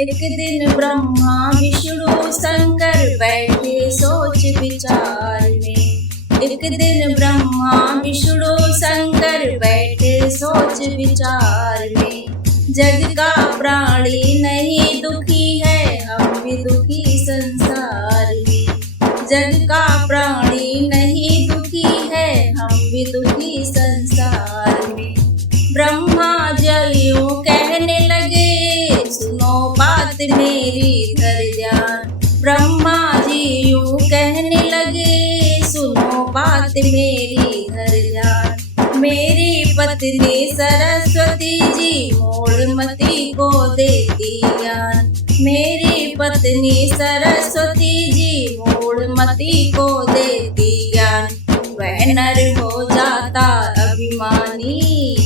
एक दिन ब्रह्मा विष्णु शंकर बैठे सोच विचार में। एक दिन ब्रह्मा विष्णु शंकर बैठे सोच विचार में। जग का प्राणी नहीं दुखी है, हम भी दुखी संसार में। जग का प्राणी नहीं दुखी है, हम भी दुखी संसार में। ब्रह्मा जी यूं कहने लगे, सुनो बात मेरी धर ध्यान। ब्रह्मा जी यूं कहने लगे, सुनो बात मेरी धर ध्यान। मेरी पत्नी सरस्वती जी मूढ़मती को देती ज्ञान। मेरी पत्नी सरस्वती जी मूढ़मती को देती ज्ञान। वह नर हो जाता अभिमानी,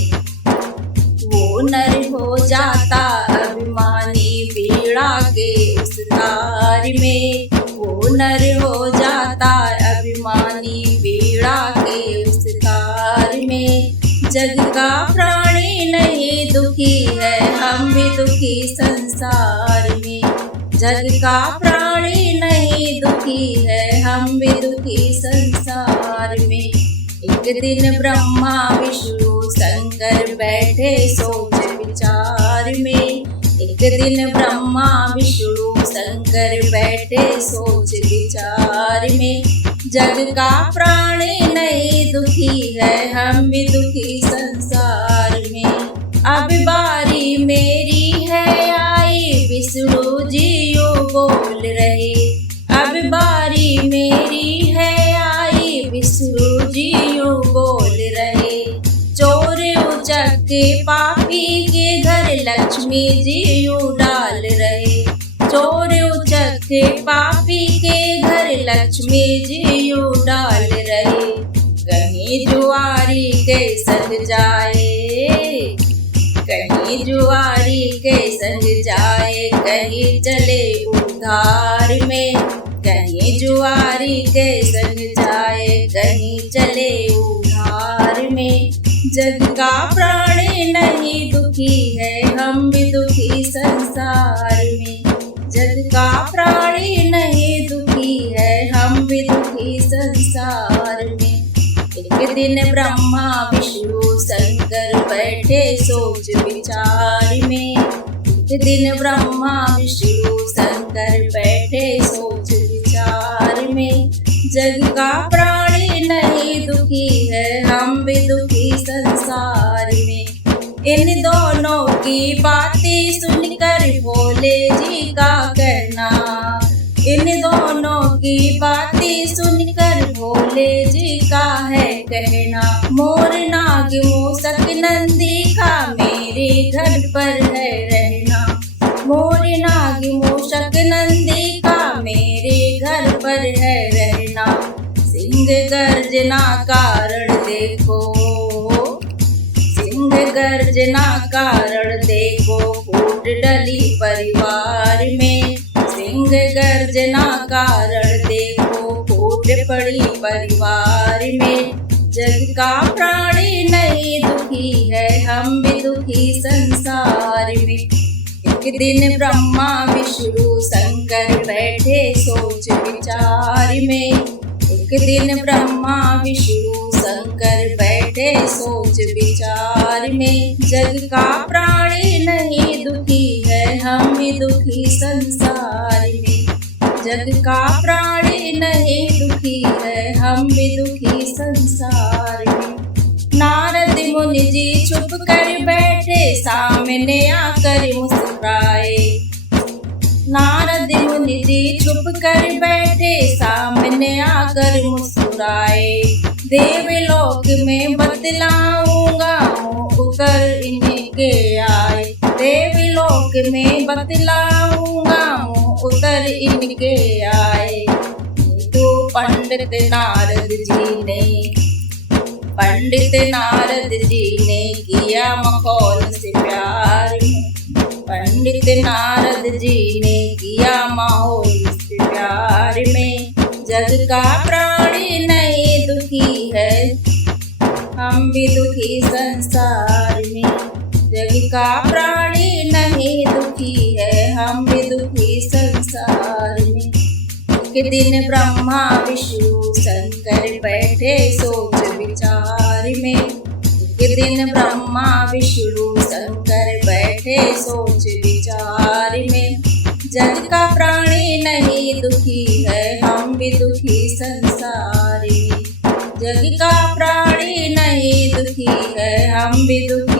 वो नर हो जाता अभिमानी पीड़ा के उस तार में। वो नर हो जाता अभिमानी पीड़ा के उस तार में। जग का प्राणी नहीं दुखी है, हम भी दुखी संसार में। जग का प्राणी नहीं दुखी है, हम भी दुखी संसार में। एक दिन ब्रह्मा विष्णु शंकर बैठे सोच विचार में। एक दिन ब्रह्मा विष्णु शंकर बैठे सोच विचार में। जग का प्राणी नहीं दुखी है, हम भी दुखी संसार में। अब बारी मेरी है आई, विष्णु जी यूं बोल रहे। अब बारी मेरी है आई, विष्णु जी यूं बोल रहे। चोर उचक पापी के घर लक्ष्मी जी यूं डाल रहे। चोर उचक पापी के घर लक्ष्मी जी यूं डाल रहे। कहीं जुआरी के संग जाए, कहीं जुआरी के संग जाए, कहीं चले उधार में। कहीं जुआरी के संग जाए, कहीं चले उधार में। जग का प्राणी नहीं दुखी है, हम भी दुखी संसार में। जग का प्राणी नहीं दुखी है, हम भी दुखी संसार में। एक दिन ब्रह्मा विष्णु शंकर बैठे सोच विचार में। एक दिन ब्रह्मा विष्णु शंकर बैठे सोच विचार में। जग का प्राणी नहीं दुखी है, हम भी दुखी संसार में। इन दोनों की बातें सुनकर भोले जी का कहना। इन दोनों की बातें सुनकर भोले जी का है कहना। मोर नाग मूषक नंदी का मेरे घर पर है रहना। मोर नाग मूषक नंदी का मेरे घर पर है रहना। सिंह गर्जना कारण देखो, सिंह गर्जना कारण देखो, फूट डली परिवार में। सिंह गर्जना कारण देखो, फूट पड़ी परिवार में। जग का प्राणी नहीं दुखी है, हम भी दुखी संसार में। एक दिन ब्रह्मा विष्णु शंकर बैठे सोच विचार में। एक दिन ब्रह्मा विष्णु शंकर बैठे सोच विचार में। जग का प्राणी नहीं दुखी है, हम भी दुखी संसार में। जग का प्राणी नहीं दुखी है, हम भी दुखी संसार में। नारद मुनि जी छुप कर बैठे, सामने आकर मुस्कुराए। नारद मुनि जी छुप कर बैठे, सामने आकर मुस्कुराए। देवलोक में बतलाऊंगा, उतर इनके आए। देवलोक में बतलाऊंगा, उतर इनके आए। तो पंडित नारद जी ने, पंडित नारद जी ने किया मखौल से प्यार। पंडित नारद जी ने किया माहौल से प्यार में। जग का प्राणी नहीं दुखी है, हम भी दुखी संसार में। जग का प्राणी नहीं दुखी है, हम भी दुखी संसार में। एक दिन ब्रह्मा विष्णु शंकर बैठे सोच विचार में। एक दिन ब्रह्मा विष्णु शंकर बैठे सोच विचार में। जग का प्राणी नहीं दुखी है, हम भी दुखी संसार में। जग का प्राणी नहीं दुखी है, हम भी दुखी